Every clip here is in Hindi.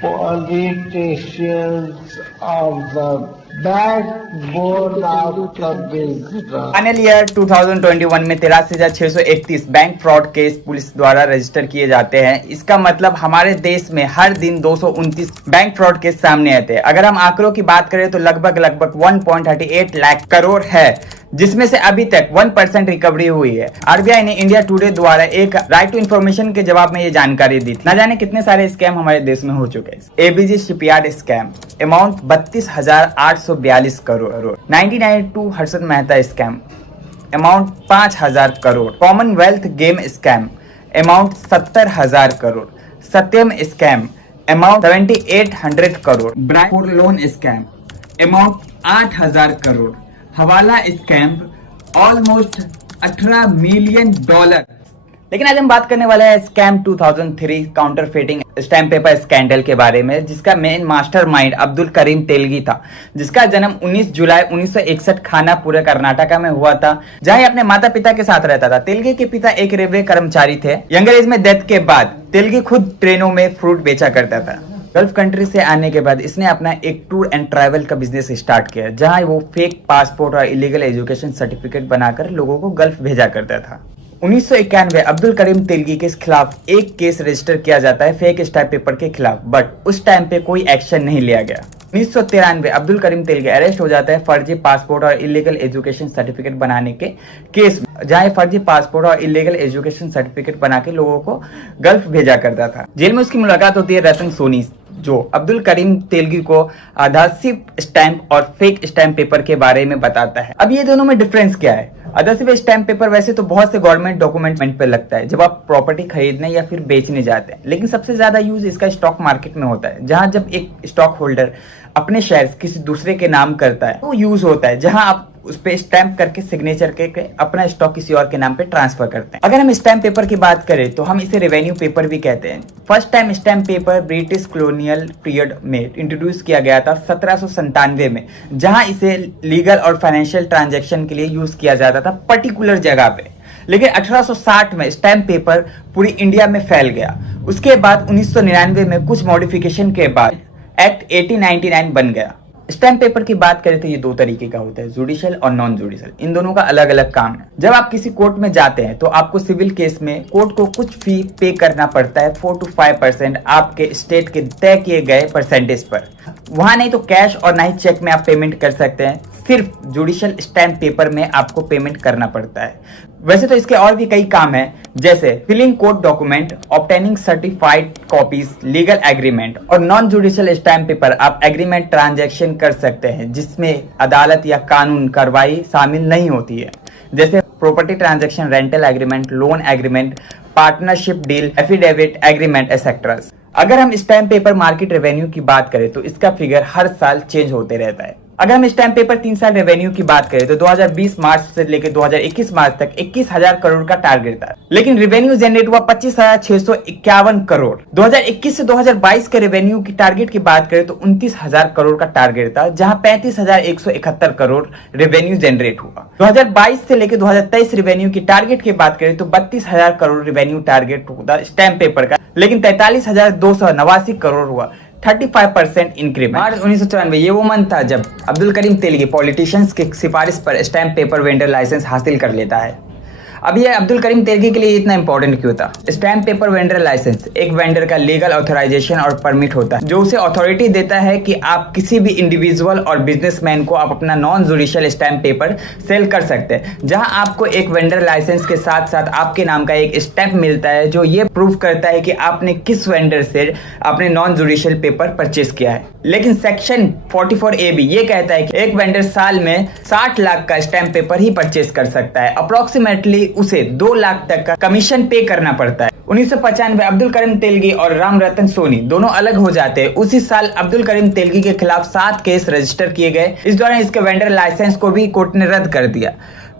Politicians are the backbone of the business. Final year 2021 में 83,631 बैंक फ्रॉड केस पुलिस द्वारा रजिस्टर किए जाते हैं। इसका मतलब हमारे देश में हर दिन 229 बैंक फ्रॉड केस सामने आते हैं। अगर हम आंकड़ों की बात करें तो लगभग 1.38 लाख करोड़ है, जिसमें से अभी तक 1% रिकवरी हुई है। आरबीआई ने इंडिया टुडे द्वारा एक राइट टू इन्फॉर्मेशन के जवाब में ये जानकारी दी थी। ना जाने कितने सारे स्कैम हमारे देश में हो चुके हैं। ABG shipyard scam, amount 32,842 crore. 1992 Harshad Mehta scam, amount 5,000 crore. Commonwealth game scam, amount 70,000 crore. Satyam scam, amount 7,800 crore. Bright loan scam, amount 8,000 crore. Hawala scam, almost $18 million. लेकिन आज हम बात करने वाले हैं स्कैम 2003 काउंटरफेटिंग स्टैम्प पेपर स्कैंडल के बारे में, जिसका मेन मास्टरमाइंड अब्दुल करीम तेलगी था, जिसका जन्म 19 जुलाई 1961 खानापुरा कर्नाटका में हुआ था, जहां अपने माता पिता के साथ रहता था। तेलगी के पिता एक रेलवे कर्मचारी थे। यंगर एज में डेथ के बाद तेलगी खुद ट्रेनों में फ्रूट बेचा करता था। गल्फ कंट्री से आने के बाद इसने अपना एक टूर एंड ट्रैवल का बिजनेस स्टार्ट किया, जहां वो फेक पासपोर्ट और इलीगल एजुकेशन सर्टिफिकेट बनाकर लोगों को गल्फ भेजा करता था। 1991 अब्दुल करीम तेलगी के खिलाफ एक केस रजिस्टर किया जाता है फेक स्टैम्प पेपर के खिलाफ, बट उस टाइम पे कोई एक्शन नहीं लिया गया। 1993 अब्दुल करीम तेलगी अरेस्ट हो जाता है फर्जी पासपोर्ट और इलीगल एजुकेशन सर्टिफिकेट बनाने के केस में, जहां फर्जी पासपोर्ट और इलीगल एजुकेशन सर्टिफिकेट बना के लोगों को गल्फ भेजा करता था। जेल में उसकी मुलाकात होती है रतन सोनी, जो अब्दुल करीम तेलगी को आधारशिप स्टैंप और फेक स्टैंप पेपर के बारे में बताता है। अब ये दोनों में डिफरेंस क्या है? आधारशिप स्टैंप पेपर वैसे तो बहुत से गवर्नमेंट डॉक्यूमेंट पे लगता है जब आप प्रॉपर्टी खरीदने या फिर बेचने जाते हैं, लेकिन सबसे ज्यादा यूज इसका स्टॉक मार्केट में होता है, जहां जब एक स्टॉक होल्डर अपने शेयर्स किसी दूसरे के नाम करता है तो यूज होता है, जहां आप उस पे स्टैंप करके सिग्नेचर के अपना स्टॉक किसी और के नाम पे ट्रांसफर करते हैं। अगर हम स्टैंप पेपर की बात करें तो हम इसे रेवेन्यू पेपर भी कहते हैं। First time stamp paper British colonial period में इंट्रोड्यूस किया गया था 1797 में, जहां इसे लीगल और फाइनेंशियल ट्रांजैक्शन के लिए यूज किया जाता था पर्टिकुलर जगह पे। लेकिन 1860 में स्टैंप पेपर पूरी इंडिया में फैल गया। उसके बाद 1999 में कुछ मॉडिफिकेशन के बाद एक्ट 1899 बन गया। स्टैम्प पेपर की बात करें तो ये दो तरीके का होता है, जुडिशियल और नॉन जुडिशियल। इन दोनों का अलग अलग काम है। जब आप किसी कोर्ट में जाते हैं तो आपको सिविल केस में कोर्ट को कुछ फी पे करना पड़ता है, 4 to 5% आपके स्टेट के तय किए गए परसेंटेज पर। वहां नहीं तो कैश और ना ही चेक में आप पेमेंट कर सकते हैं, सिर्फ जुडिशियल स्टैम्प पेपर में आपको पेमेंट करना पड़ता है। वैसे तो इसके और भी कई काम हैं, जैसे filing court document, obtaining certified copies, legal agreement. और नॉन जुडिशियल स्टैम्प पेपर आप एग्रीमेंट ट्रांजैक्शन कर सकते हैं जिसमें अदालत या कानून कार्रवाई शामिल नहीं होती है, जैसे property transaction, rental agreement, loan agreement, partnership deal, affidavit agreement etcetera. अगर हम स्टैम्प पेपर मार्केट रेवेन्यू की बात करें तो इसका फिगर हर साल चेंज होते रहता है। अगर हम स्टैम्प पेपर 3 साल रेवेन्यू की बात करें तो 2020 मार्च से लेकर 2021 मार्च तक 21,000 करोड़ का टारगेट था, लेकिन रेवेन्यू जनरेट हुआ 25,651 करोड़। 2021 से 2022 के रेवेन्यू की टारगेट की बात करें तो 29,000 करोड़ का टारगेट था, जहां 35,171 करोड़ रेवेन्यू जनरेट हुआ। 2022 से लेकर 2023 रेवेन्यू की टारगेट की बात करें तो 32,000 करोड़ रेवेन्यू टारगेट हुआ स्टैम्प पेपर का, लेकिन 43,289 करोड़ हुआ, 35% इंक्रीमेंट। मार्च 1994 ये वो मंथ था जब अब्दुल करीम तेलगी पॉलिटिशियंस की सिफारिश पर स्टैम्प पेपर वेंडर लाइसेंस हासिल कर लेता है। अब ये अब्दुल करीम तेलगी के लिए इतना इंपॉर्टेंट क्यों था? स्टैम्प पेपर वेंडर लाइसेंस एक वेंडर का लीगल ऑथराइजेशन और परमिट होता है, जो उसे अथॉरिटी देता है कि आप किसी भी इंडिविजुअल और बिजनेसमैन को आप अपना non judicial stamp paper sale कर सकते हैं, जहां आपको एक वेंडर लाइसेंस के साथ साथ आपके नाम का एक स्टैम्प मिलता है जो ये प्रूव करता है कि आपने किस वेंडर से आपने नॉन जुडिशियल पेपर परचेज किया है। लेकिन सेक्शन 44A भी ये कहता है कि एक वेंडर साल में 60 लाख का स्टैम्प पेपर ही परचेज कर सकता है। अप्रोक्सीमेटली उसे 2 लाख तक का कमीशन पे करना पड़ता है। 1995 अब्दुल करीम तेलगी और राम रतन सोनी दोनों अलग हो जाते हैं। उसी साल अब्दुल करीम तेलगी के खिलाफ 7 केस रजिस्टर किए गए। इस दौरान इसके वेंडर लाइसेंस को भी कोर्ट ने रद्द कर दिया।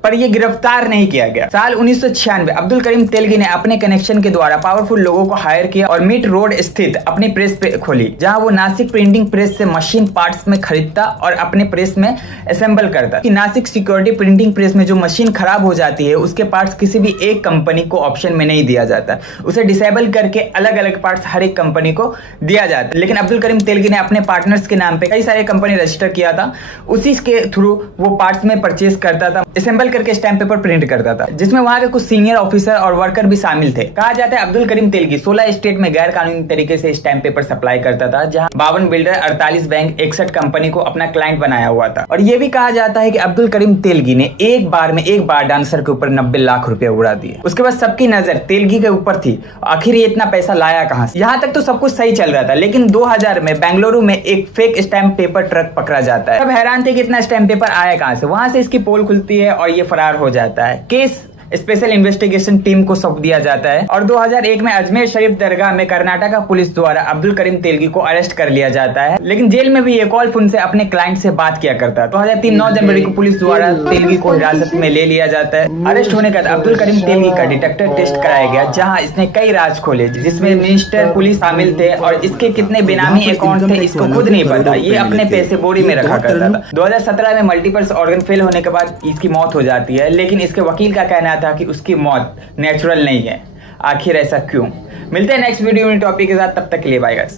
पर ये गिरफ्तार नहीं किया गया। साल 1996 अब्दुल करीम तेलगी ने अपने कनेक्शन के द्वारा पावरफुल लोगों को हायर किया और मिट रोड स्थित अपनी प्रेस पे खोली, जहां वो नासिक प्रिंटिंग प्रेस से मशीन पार्ट्स में खरीदता और अपने प्रेस में असेंबल करता। कि नासिक सिक्योरिटी प्रिंटिंग प्रेस में जो मशीन खराब हो जाती है उसके पार्ट्स किसी भी एक कंपनी को ऑप्शन में नहीं दिया जाता, उसे डिसेबल करके अलग अलग पार्ट्स हर एक कंपनी को दिया जाता है। लेकिन अब्दुल करीम तेलगी ने अपने पार्टनर्स के नाम पे कई सारे कंपनी रजिस्टर किया था, उसी के थ्रू वो पार्ट्स में परचेज करता था, असेंबल करके स्टैम्प पेपर प्रिंट करता था, जिसमें वहां के कुछ सीनियर ऑफिसर और वर्कर भी शामिल थे। कहा जाता है अब्दुल करीम तेलगी 16 स्टेट में गैर कानूनी तरीके से स्टैम्प पेपर सप्लाई करता था, जहां 52 बिल्डर, 48 बैंक, 61 कंपनी को अपना क्लाइंट बनाया हुआ था। और यह भी कहा जाता है कि अब्दुल करीम तेलगी ने एक बार डांसर के ऊपर 90 लाख रुपए उड़ा दिए। उसके बाद सबकी नजर तेलगी के ऊपर थी, आखिर ये इतना पैसा लाया कहां से। यहां तक तो सब कुछ सही चल रहा था, लेकिन 2000 में बेंगलुरु में एक फेक स्टैम्प पेपर ट्रक पकड़ा जाता है। सब हैरान थे कि इतना स्टैम्प पेपर आया कहां से। वहां से इसकी पोल खुलती है और ये फरार हो जाता है। केस स्पेशल इन्वेस्टिगेशन टीम को सौंप दिया जाता है और 2001 में अजमेर शरीफ दरगाह में कर्नाटका पुलिस द्वारा अब्दुल करीम तेलगी को अरेस्ट कर लिया जाता है। लेकिन जेल में भी ये कॉल फोन से अपने क्लाइंट से बात किया करता है। 2003 9 जनवरी को पुलिस द्वारा तेलगी को हिरासत में ले लिया जाता है। अरेस्ट होने के बाद अब्दुल करीम तेलगी का डिटेक्टर टेस्ट कराया गया, जहाँ इसने कई राज खोले, जिसमें मिनिस्टर, पुलिस शामिल थे और इसके कितने बेनामी अकाउंट थे इसको खुद नहीं पता। ये अपने पैसे बोरी में रखा करता था। 2017 में मल्टीपल ऑर्गन फेल होने के बाद इसकी मौत हो जाती है, लेकिन इसके वकील का कहना था कि उसकी मौत नेचुरल नहीं है। आखिर ऐसा क्यों? मिलते हैं नेक्स्ट वीडियो में टॉपिक के साथ, तब तक के लिए बाय गाइस।